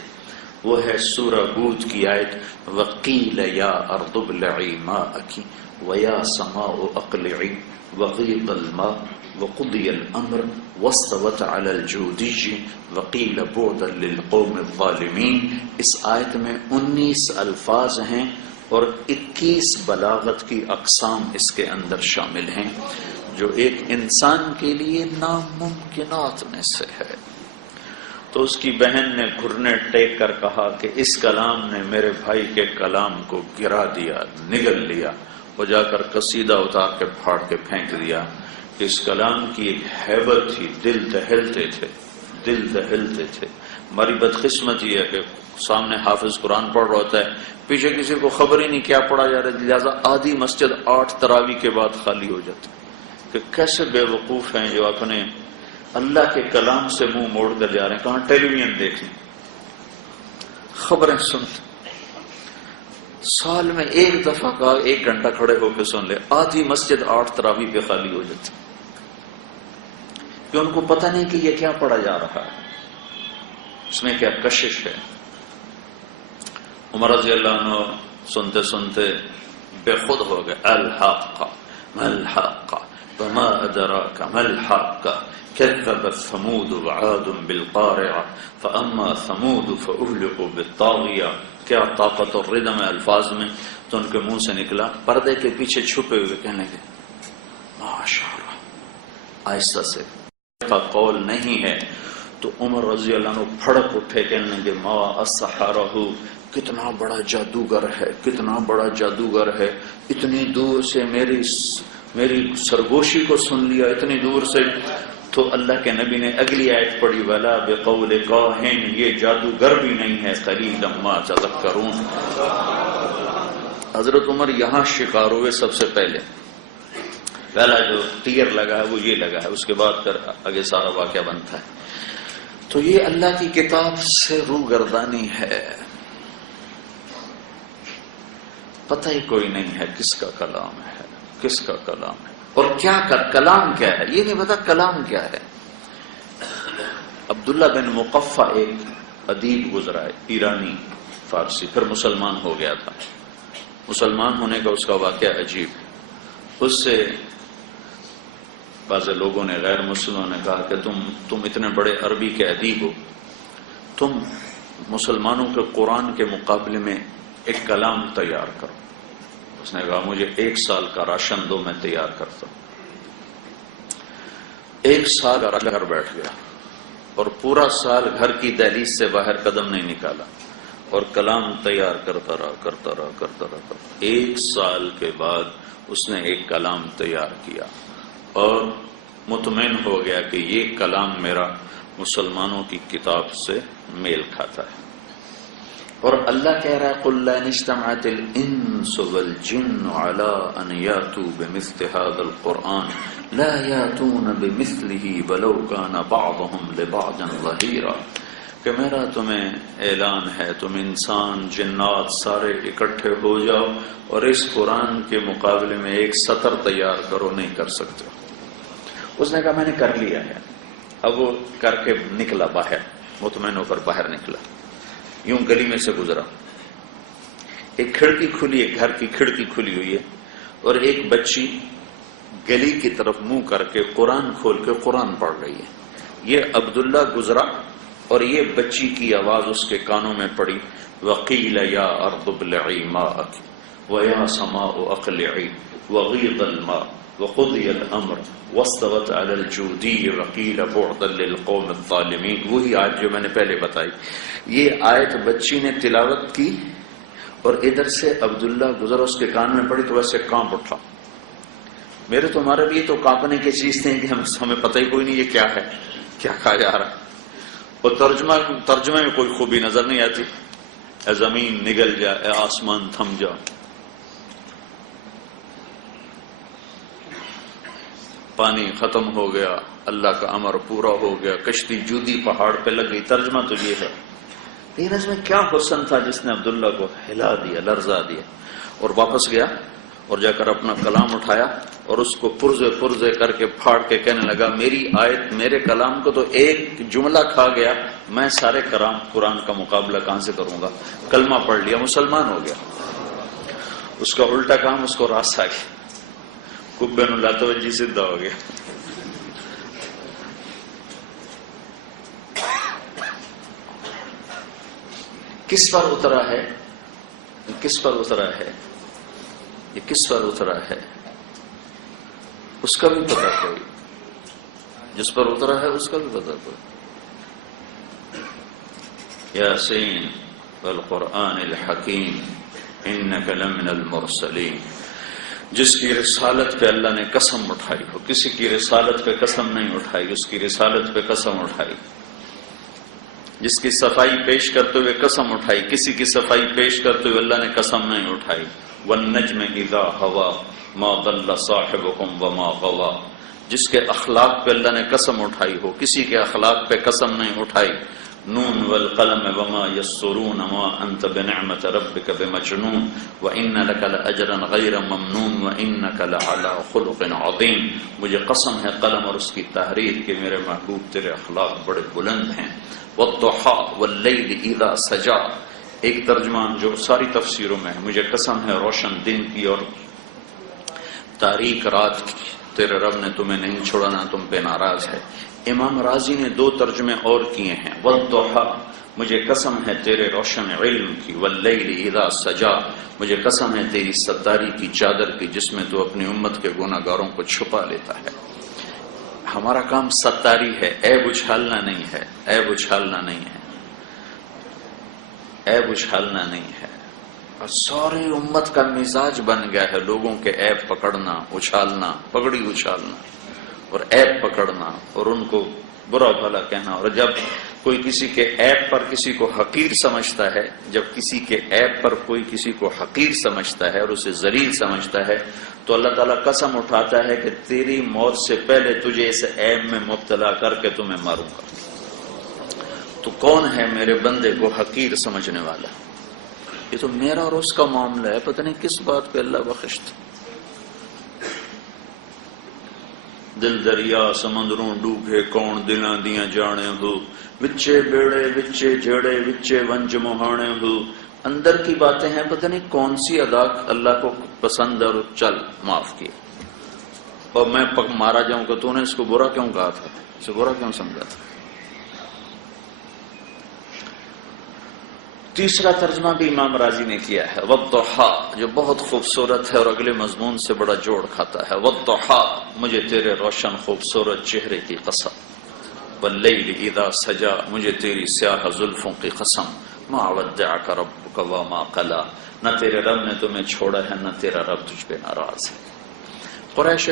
وہ ہے سورہ ہود کی آیت وقیل یا ارض ابلعی ماءکی ویا سماء اقلعی وغیض الماء وقضی الامر واستوت علی الجودی وقیل بعدا للقوم الظالمین. اس آیت میں 19 الفاظ ہیں اور 21 بلاغت کی اقسام اس کے اندر شامل ہیں جو ایک انسان کے لیے ناممکنات میں سے ہے. تو اس کی بہن نے گھرنے ٹیک کر کہا کہ اس کلام نے میرے بھائی کے کلام کو گرا دیا، نگل لیا. وہ جا کر قصیدہ اتار کے پھاڑ کے پھینک دیا. اس کلام کی ایک ہیبت تھی، دل دہلتے تھے، دل دہلتے تھے. ہماری بدقسمت یہ ہے کہ سامنے حافظ قرآن پڑھ رہا ہوتا ہے، پیچھے کسی کو خبر ہی نہیں کیا پڑھا جا رہا ہے، لہٰذا آدھی مسجد 8 تراویح کے بعد خالی ہو جاتی. کہ کیسے بے وقوف ہیں جو اپنے اللہ کے کلام سے منہ موڑ کر جا رہے ہیں. کہاں ٹیلی ویژن دیکھ لیں، خبریں سنتے. سال میں ایک دفعہ کا 1 گھنٹہ کھڑے ہو کے سن لے، آدھی مسجد 8 تراویح پہ خالی ہو جاتی. کہ ان کو پتہ نہیں کہ یہ کیا پڑھا جا رہا ہے، اس میں کیا کشش ہے. عمر رضی اللہ عنہ سنتے سنتے بے خود ہو گئے. الحق ما الحق وما ادراک ما الحق كذبت ثمود وعاد بالقارعة فاما ثمود فاهلكوا بالطاغية. کیا طاقت اور ردم ہے الفاظ میں. تو ان کے منہ سے نکلا پردے کے پیچھے چھپے ہوئے کہنے لگے ماشاء اللہ، آہستہ سے کا قول نہیں ہے. تو عمر رضی اللہ عنہ پھڑک اٹھے کہنے لگے ما السحرہ، کتنا بڑا جادوگر ہے، کتنا بڑا جادوگر ہے. اتنی دور سے میری سرگوشی کو سن لیا، اتنی دور سے. تو اللہ کے نبی نے اگلی آیت پڑھی ولا بقول کاہن، یہ جادوگر بھی نہیں ہے، قلیلا ما تذکرون. حضرت عمر یہاں شکار ہوئے سب سے پہلے. پہلا جو تیر لگا ہے وہ یہ لگا ہے، اس کے بعد پھر آگے سارا واقعہ بنتا ہے. تو یہ اللہ کی کتاب سے روگردانی ہے. پتہ ہی کوئی نہیں ہے کس کا کلام ہے، کس کا کلام ہے اور کیا کلام کیا ہے، یہ نہیں پتا کلام کیا ہے. عبداللہ بن مقفع ایک ادیب گزرا ہے، ایرانی فارسی، پھر مسلمان ہو گیا تھا. مسلمان ہونے کا اس کا واقعہ عجیب ہے. اس سے بعض لوگوں نے، غیر مسلموں نے کہا کہ تم اتنے بڑے عربی کے ادیب ہو، تم مسلمانوں کے قرآن کے مقابلے میں ایک کلام تیار کرو. اس نے کہا مجھے 1 سال کا راشن دو، میں تیار کرتا ہوں. 1 سال کا گھر بیٹھ گیا اور پورا سال گھر کی دہلیز سے باہر قدم نہیں نکالا. اور کلام تیار کرتا رہا. 1 سال کے بعد اس نے ایک کلام تیار کیا اور مطمئن ہو گیا کہ یہ کلام میرا مسلمانوں کی کتاب سے میل کھاتا ہے. اور اللہ کہہ رہا ہے قُلْ لَا اجْتَمَعَتِ الْإِنسُ وَالْجِنُّ عَلَىٰ أَنْ يَأْتُوا بِمِثْلِ هَٰذَا الْقُرْآنِ لَا يَأْتُونَ بِمِثْلِهِ وَلَوْ كَانَ بَعْضُهُمْ لِبَعْضٍ ظَهِيرًا. کہ میرا تمہیں اعلان ہے تم انسان جنات سارے اکٹھے ہو جاؤ اور اس قرآن کے مقابلے میں ایک سطر تیار کرو. نہیں کر سکتے. اس نے کہا میں نے کر لیا ہے. اب وہ کر کے نکلا باہر، مطمئن ہو کر باہر نکلا. یوں گلی میں سے گزرا، ایک کھڑکی کھلی، ایک گھر کی کھڑکی کھلی ہوئی ہے اور ایک بچی گلی کی طرف منہ کر کے قرآن کھول کے قرآن پڑھ رہی ہے. یہ عبداللہ گزرا اور یہ بچی کی آواز اس کے کانوں میں پڑی. وقیل یا ارض ابلعی ماءک ویا سماء اقلعی وغیض الماء وقضی الامر واستوت علی الجودی وقیل بعدا للقوم الظالمین. وہی آیت جو میں نے پہلے بتائی. یہ آیت بچی نے تلاوت کی اور ادھر سے عبداللہ گزرا، اس کے کان میں پڑی تو ویسے کانپ اٹھا. میرے تمہارے لیے تو کانپنے کی چیز تھی کہ ہمیں پتہ ہی کوئی نہیں یہ کیا ہے، کیا کہا جا رہا ہے. اور ترجمے میں کوئی خوبی نظر نہیں آتی. اے زمین نگل جا، اے آسمان تھم جا. پانی ختم ہو گیا، اللہ کا امر پورا ہو گیا، کشتی جودی پہاڑ پہ لگ گئی. ترجمہ تو یہ ہے. لیکن اس میں کیا حسن تھا جس نے عبداللہ کو ہلا دیا، لرزا دیا. اور واپس گیا اور جا کر اپنا کلام اٹھایا اور اس کو پرزے کر کے پھاڑ کے کہنے لگا میری آیت، میرے کلام کو تو ایک جملہ کھا گیا، میں سارے قرآن کا مقابلہ کہاں سے کروں گا. کلمہ پڑھ لیا، مسلمان ہو گیا. اس کا الٹا کام اس کو راس آ گیا، کبے نو لاتا جی سیدھا ہو گیا. کس پر اترا ہے؟ کس پر اترا ہے؟ یہ کس پر اترا ہے اس کا بھی پتہ کوئی، جس پر اترا ہے اس کا بھی پتہ کوئی. یاسین والقرآن الحکیم انک لمن المرسلین. جس کی رسالت پہ اللہ نے قسم اٹھائی ہو، کسی کی رسالت پہ قسم نہیں اٹھائی، اس کی رسالت پہ قسم اٹھائی. جس کی صفائی پیش کرتے ہوئے قسم اٹھائی، کسی کی صفائی پیش کرتے ہوئے اللہ نے قسم نہیں اٹھائی. والنجم اذا ہوا ما ضل صاحبكم وما غوا. جس کے اخلاق پہ اللہ نے قسم اٹھائی ہو، کسی کے اخلاق پہ قسم نہیں اٹھائی. نون والقلم وما يسرون ما انت بنعمت ربك بمجنون وان لك لاجرا غير ممنون وانك لعلى خلق عظيم. مجھے قسم ہے قلم اور اس کی تحریر کہ میرے محبوب تیرے اخلاق بڑے بلند ہیں. والضحى والليل اذا سجى. ایک ترجمہ جو ساری تفسیروں میں ہے، مجھے قسم ہے روشن دن کی اور تاریک رات کی، تیرے رب نے تمہیں نہیں چھوڑا نہ تم پہ ناراض ہے. امام راضی نے 2 ترجمے اور کیے ہیں. والضحى مجھے قسم ہے تیرے روشن علم کی. واللیل اذا سجا مجھے قسم ہے تیری ستاری کی چادر کی جس میں تو اپنی امت کے گناہ گاروں کو چھپا لیتا ہے. ہمارا کام ستاری ہے، عیب اچھالنا نہیں ہے، عیب اچھالنا نہیں ہے، عیب اچھالنا نہیں ہے. اور ساری امت کا مزاج بن گیا ہے لوگوں کے عیب پکڑنا، اچھالنا، پگڑی اچھالنا اور عیب پکڑنا اور ان کو برا بھلا کہنا. اور جب کوئی کسی کے عیب پر کسی کو حقیر سمجھتا ہے، جب کسی کے عیب پر کوئی کسی کو حقیر سمجھتا ہے اور اسے ذلیل سمجھتا ہے تو اللہ تعالیٰ قسم اٹھاتا ہے کہ تیری موت سے پہلے تجھے اس عیب میں مبتلا کر کے تمہیں ماروں گا. تو کون ہے میرے بندے کو حقیر سمجھنے والا؟ یہ تو میرا اور اس کا معاملہ ہے، پتہ نہیں کس بات پہ اللہ بخشتا. دل دریا سمندروں ڈوبے کون دلاں دیاں جانے ہو، وچے بیڑے وچے جڑے وچے ونج مہانے ہو. اندر کی باتیں ہیں، پتہ نہیں کون سی ادا اللہ کو پسند اور چل معاف کیا. اور میں مارا جاؤں کہ تو نے اس کو برا کیوں کہا تھا، اسے برا کیوں سمجھا تھا. تیسرا ترجمہ بھی امام راضی نے کیا ہے والضحى، جو بہت خوبصورت ہے اور اگلے مضمون سے بڑا جوڑ کھاتا ہے. والضحى مجھے تیرے روشن خوبصورت چہرے کی قسم. واللیل اذا سجا مجھے تیری سیاہ زلفوں کی قسم. ما ودعک ربک وما قلی، نہ تیرے رب نے تمہیں چھوڑا ہے نہ تیرا رب تجھ پہ ناراض ہے۔ قریش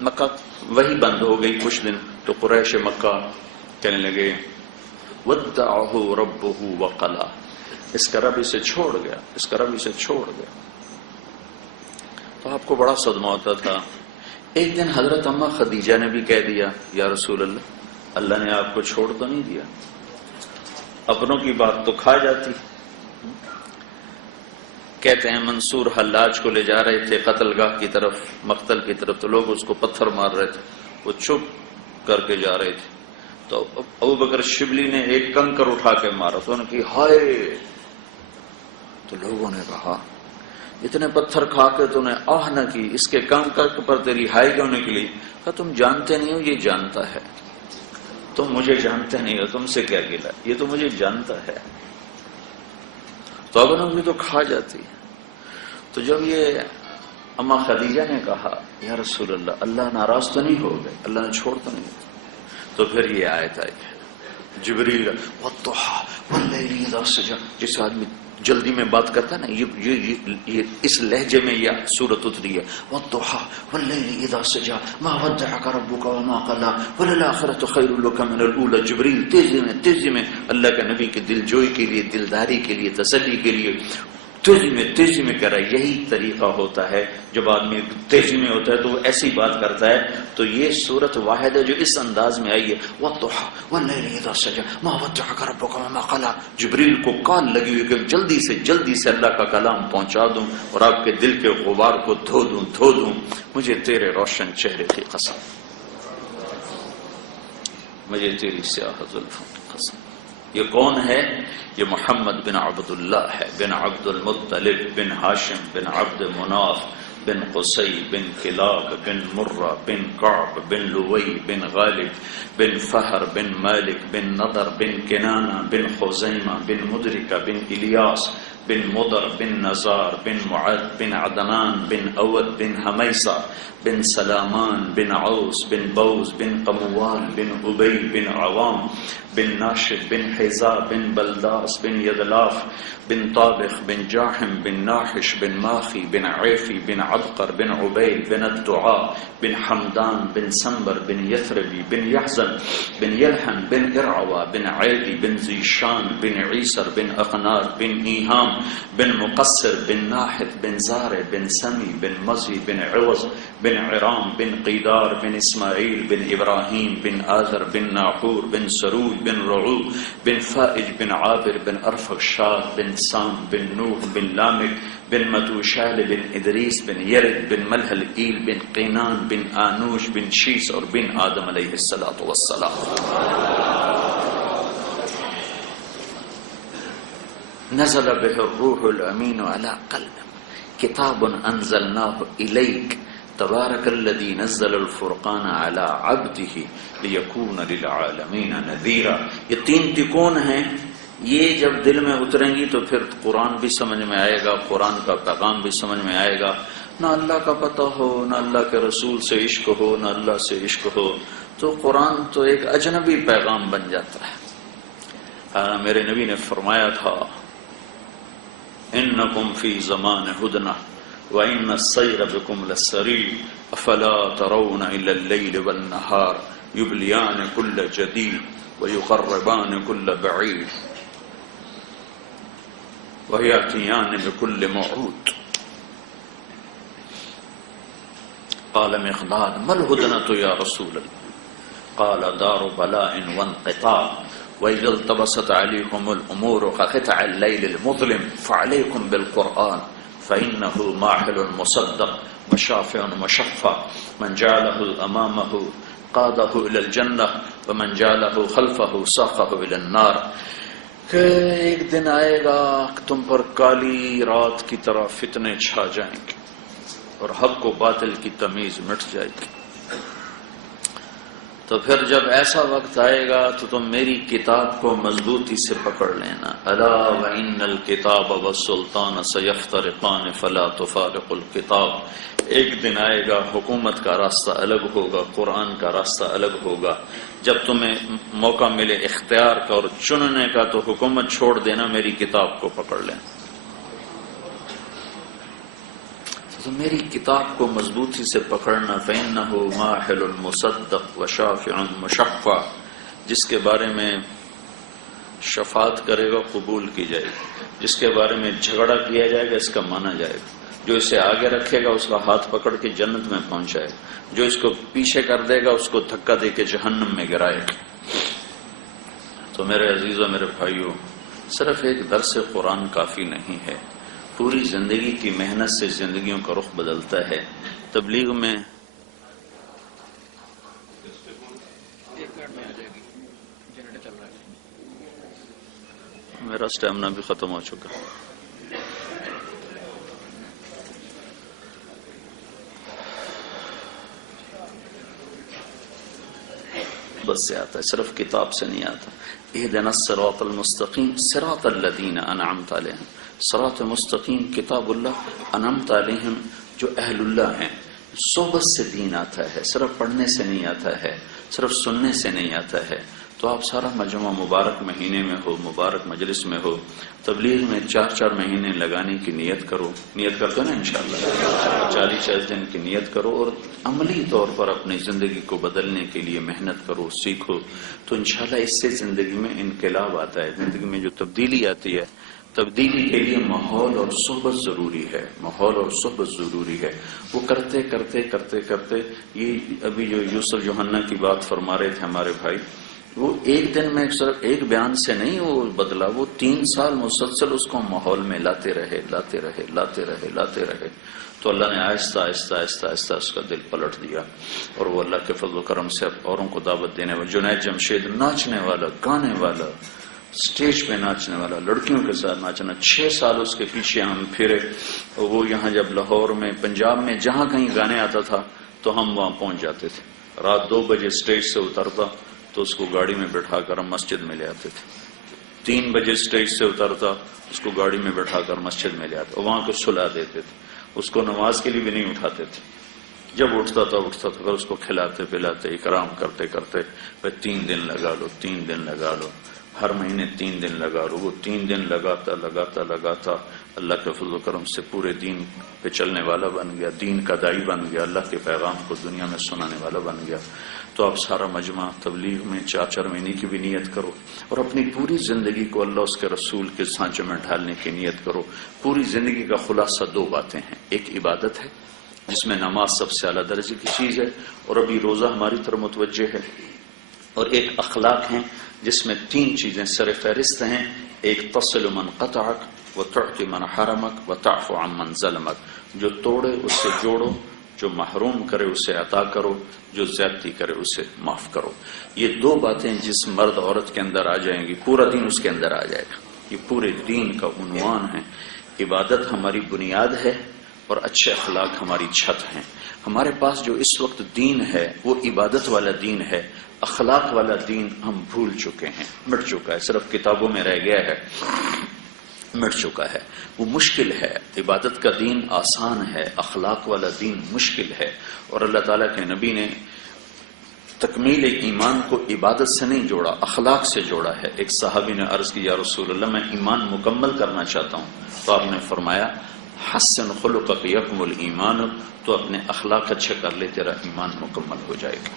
مکہ وہی بند ہو گئی کچھ دن، تو قریش مکہ کہنے لگے ودعہ ربہ وقلی، اس کا رب اسے چھوڑ گیا، اس کا رب اسے چھوڑ گیا۔ تو آپ کو بڑا صدمہ ہوتا تھا۔ ایک دن حضرت اماں خدیجہ نے بھی کہہ دیا یا رسول اللہ، اللہ نے آپ کو چھوڑ تو نہیں دیا، اپنوں کی بات تو کھا جاتی۔ کہتے ہیں منصور حلاج کو لے جا رہے تھے قتل گاہ کی طرف، مقتل کی طرف، تو لوگ اس کو پتھر مار رہے تھے، وہ چپ کر کے جا رہے تھے، تو ابو بکر شبلی نے ایک کنکر اٹھا کے مارا، تو انہوں نے کہا ہائے، تو لوگوں نے کہا اتنے پتھر کھا کے تو نے آہ نہ کی، اس کے کنکر پر تیری ہائی کیوں نکلی؟ کہا تم جانتے نہیں ہو، یہ جانتا ہے، تم مجھے جانتے نہیں ہو، تم سے کیا گلا، یہ تو مجھے جانتا ہے۔ تو اب بھی تو کھا جاتی۔ تو جب یہ اماں خدیجہ نے کہا یا رسول اللہ، اللہ ناراض تو نہیں ہو گئے، اللہ نے چھوڑ تو نہیں، تو پھر یہ آیت آئی جبریل والضحی واللیل اذا سجی، جس آدمی جلدی میں بات کرتا ہے نا، یہ اس لہجے میں یہ سورت اتری ہے، والضحی واللیل اذا سجی ما ودعک ربک وما قلی وللآخرۃ خیر لک من الاولی۔ جبریل تیزی میں اللہ کے نبی کی دل جوئی کے لیے، دلداری کے لیے، تسلی کے لیے تیزی میں کر رہا ہے۔ یہی طریقہ ہوتا ہے جب آدمی تیزی میں ہوتا ہے تو وہ ایسی بات کرتا ہے۔ تو یہ صورت واحد ہے جو اس انداز میں آئی ہے، والضحی واللیل اذا سجی ما ودعک ربک وما قلی۔ جبریل کو کال لگی ہوئی کہ جلدی سے اللہ کا کلام پہنچا دوں اور آپ کے دل کے غبار کو دھو دوں، مجھے تیرے روشن چہرے کی قسم، مجھے تیری سیاہ زلفوں کی قسم۔ یہ کون ہے؟ یہ محمد بن عبد اللہ ہے، بن عبد المطلب بن ہاشم بن عبد مناف بن قصی بن کلاب بن مرہ بن کعب بن لوی بن غالب بن فہر بن مالک بن نضر بن کنانہ بن خزیمہ بن مدرکہ بن الیاس بن مضر بن نزار بن معد بن عدنان بن اود بن حمیسہ بن سلامان بن عوس بن بوز بن قموال بن ابی بن عوام بن ناشد بن حیزا بن بلداس بن یدلاف بن طابخ بن جاحم بن ناحش بن ماخی بن عیفی بن عبقر بن عبیل بن الدعاء بن حمدان بن سنبر بن یثربی بن یحزن بن یلحن بن ارعوا بن عیدی بن زیشان بن عیسر بن اقنار بن ایہام بن مقصر بن ناحد بن زارع بن سمی بن مزی بن عوض بن عرام بن قیدار بن اسماعیل بن ابراہیم بن آذر بن ناحور بن سرود بن رعو بن فائج بن عابر بن ارفخشاد بن سام بن نوح بن لامک بن متوشال بن ادریس بن یرد بن ملحل ایل بن قینان بن آنوش بن شیس اور بن آدم علیہ السلام۔ نزل به الروح الامین علی قلبک کتاب انزلناه الیک تبارک الذی نزل الفرقان علی عبده لیکون للعالمین نذیرا۔ یہ تین تکون ہیں، یہ جب دل میں اتریں گی تو پھر قرآن بھی سمجھ میں آئے گا، قرآن کا پیغام بھی سمجھ میں آئے گا۔ نہ اللہ کا پتہ ہو، نہ اللہ کے رسول سے عشق ہو، نہ اللہ سے عشق ہو، تو قرآن تو ایک اجنبی پیغام بن جاتا ہے۔ میرے نبی نے فرمایا تھا انکم فی زمان ہدنہ وان السیر بکم للسریع افلا ترون الی اللیل والنہار یبلیان کل جدید ویقربان کل بعید ویاتیان بکل موعود۔ قال مقداد ما الہدنۃ یا رسول اللہ؟ قال دار بلاء وانقطاع وإذا التبست عليكم الأمور كقطع الليل المظلم فعليكم بالقرآن فإنه ماحل مصدق وشافع مشفع من جعله أمامه قاده إلى الجنة ومن جعله خلفه ساقه إلى النار۔ کہ ایک دن آئے گا کہ تم پر کالی رات کی طرح فتنے چھا جائیں گے اور حق و باطل کی تمیز مٹ جائے گی۔ تو پھر جب ایسا وقت آئے گا تو تم میری کتاب کو مضبوطی سے پکڑ لینا. الا وان الکتاب والسلطان سیفترقان فلا تفارق الکتاب. ایک دن آئے گا حکومت کا راستہ الگ ہوگا، قرآن کا راستہ الگ ہوگا. جب تمہیں موقع ملے اختیار کا اور چننے کا تو حکومت چھوڑ دینا، میری کتاب کو پکڑ لینا. تو میری کتاب کو مضبوطی سے پکڑنا. فإنه ماحل مصدق وشافع مشفع. جس کے بارے میں شفاعت کرے گا قبول کی جائے گی، جس کے بارے میں جھگڑا کیا جائے گا اس کا مانا جائے گا. جو اسے آگے رکھے گا اس کا ہاتھ پکڑ کے جنت میں پہنچائے گا، جو اس کو پیچھے کر دے گا اس کو دھکا دے کے جہنم میں گرائے گا. تو میرے عزیزوں، میرے بھائیوں، صرف ایک درس قرآن کافی نہیں ہے. پوری زندگی کی محنت سے زندگیوں کا رخ بدلتا ہے. تبلیغ میں میرا اسٹیمنا بھی ختم ہو چکا. بس سے آتا ہے، صرف کتاب سے نہیں آتا. اہدنا الصراط المستقیم صراط الذین انعمت علیہم. صراط مستقیم کتاب اللہ، انعمت علیہم جو اہل اللہ ہیں. صحبت سے دین آتا ہے، صرف پڑھنے سے نہیں آتا ہے، صرف سننے سے نہیں آتا ہے. تو آپ سارا مجمع مبارک مہینے میں ہو، مبارک مجلس میں ہو، تبلیغ میں 4 مہینے لگانے کی نیت کرو. نیت کرتے نا انشاءاللہ 40 دن کی نیت کرو اور عملی طور پر اپنی زندگی کو بدلنے کے لیے محنت کرو، سیکھو. تو انشاءاللہ اس سے زندگی میں انقلاب آتا ہے. زندگی میں جو تبدیلی آتی ہے، تبدیلی کے لیے ماحول اور صحبت ضروری ہے. ماحول اور صحبت ضروری ہے. وہ کرتے کرتے کرتے کرتے یہ ابھی جو یوسف یوحنا کی بات فرما رہے تھے ہمارے بھائی، وہ ایک دن میں صرف ایک بیان سے نہیں وہ بدلا. وہ 3 سال مسلسل اس کو ماحول میں لاتے رہے. تو اللہ نے آہستہ آہستہ آہستہ آہستہ اس کا دل پلٹ دیا اور وہ اللہ کے فضل و کرم سے اوروں کو دعوت دینے والا. جنید جمشید ناچنے والا، گانے والا، سٹیج پہ ناچنے والا، لڑکیوں کے ساتھ ناچنا. 6 سال اس کے پیچھے ہم پھرے. وہ یہاں جب لاہور میں، پنجاب میں جہاں کہیں گانے آتا تھا تو ہم وہاں پہنچ جاتے تھے. رات 2 بجے سٹیج سے اترتا تو اس کو گاڑی میں بٹھا کر ہم مسجد میں لے آتے تھے. 3 بجے سٹیج سے اترتا اس کو گاڑی میں بٹھا کر مسجد میں لے آتے، وہاں کو سلا دیتے تھے. اس کو نماز کے لیے بھی نہیں اٹھاتے تھے. جب اٹھتا تھا پھر اس کو کھلاتے پلاتے اکرام کرتے کرتے 3 دن لگا لو، 3 دن لگا لو، ہر مہینے 3 دن لگا لو. وہ 3 دن لگاتا اللہ کے فضل و کرم سے پورے دین پہ چلنے والا بن گیا، دین کا داعی بن گیا، اللہ کے پیغام کو دنیا میں سنانے والا بن گیا. تو آپ سارا مجمع تبلیغ میں 4 مہینے کی بھی نیت کرو اور اپنی پوری زندگی کو اللہ اس کے رسول کے سانچے میں ڈھالنے کی نیت کرو. پوری زندگی کا خلاصہ 2 باتیں ہیں. ایک عبادت ہے جس میں نماز سب سے اعلیٰ درجے کی چیز ہے اور ابھی روزہ ہماری طرف متوجہ ہے. اور ایک اخلاق ہیں جس میں 3 چیزیں سر فہرست ہیں. ایک تصل من قطعک وتعطی من حرمک وتعفو عن من ظلمک. جو توڑے اس سے جوڑو، جو محروم کرے اسے عطا کرو، جو زیادتی کرے اسے معاف کرو. یہ 2 باتیں جس مرد عورت کے اندر آ جائیں گی پورا دین اس کے اندر آ جائے گا. یہ پورے دین کا عنوان ہے. عبادت ہماری بنیاد ہے اور اچھے اخلاق ہماری چھت ہیں. ہمارے پاس جو اس وقت دین ہے وہ عبادت والا دین ہے. اخلاق والا دین ہم بھول چکے ہیں، مٹ چکا ہے، صرف کتابوں میں رہ گیا ہے، مٹ چکا ہے. وہ مشکل ہے. عبادت کا دین آسان ہے، اخلاق والا دین مشکل ہے. اور اللہ تعالیٰ کے نبی نے تکمیل ایمان کو عبادت سے نہیں جوڑا، اخلاق سے جوڑا ہے. ایک صحابی نے عرض کی یا رسول اللہ میں ایمان مکمل کرنا چاہتا ہوں. تو آپ نے فرمایا حسن خلقک یکمل ایمان. تو اپنے اخلاق اچھے کر لے، تیرا ایمان مکمل ہو جائے گا.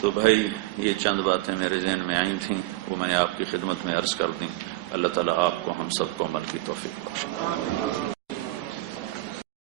تو بھائی یہ چند باتیں میرے ذہن میں آئی تھیں، وہ میں نے آپ کی خدمت میں عرض کر دیں. اللہ تعالیٰ آپ کو ہم سب کو عمل کی توفیق بخشے.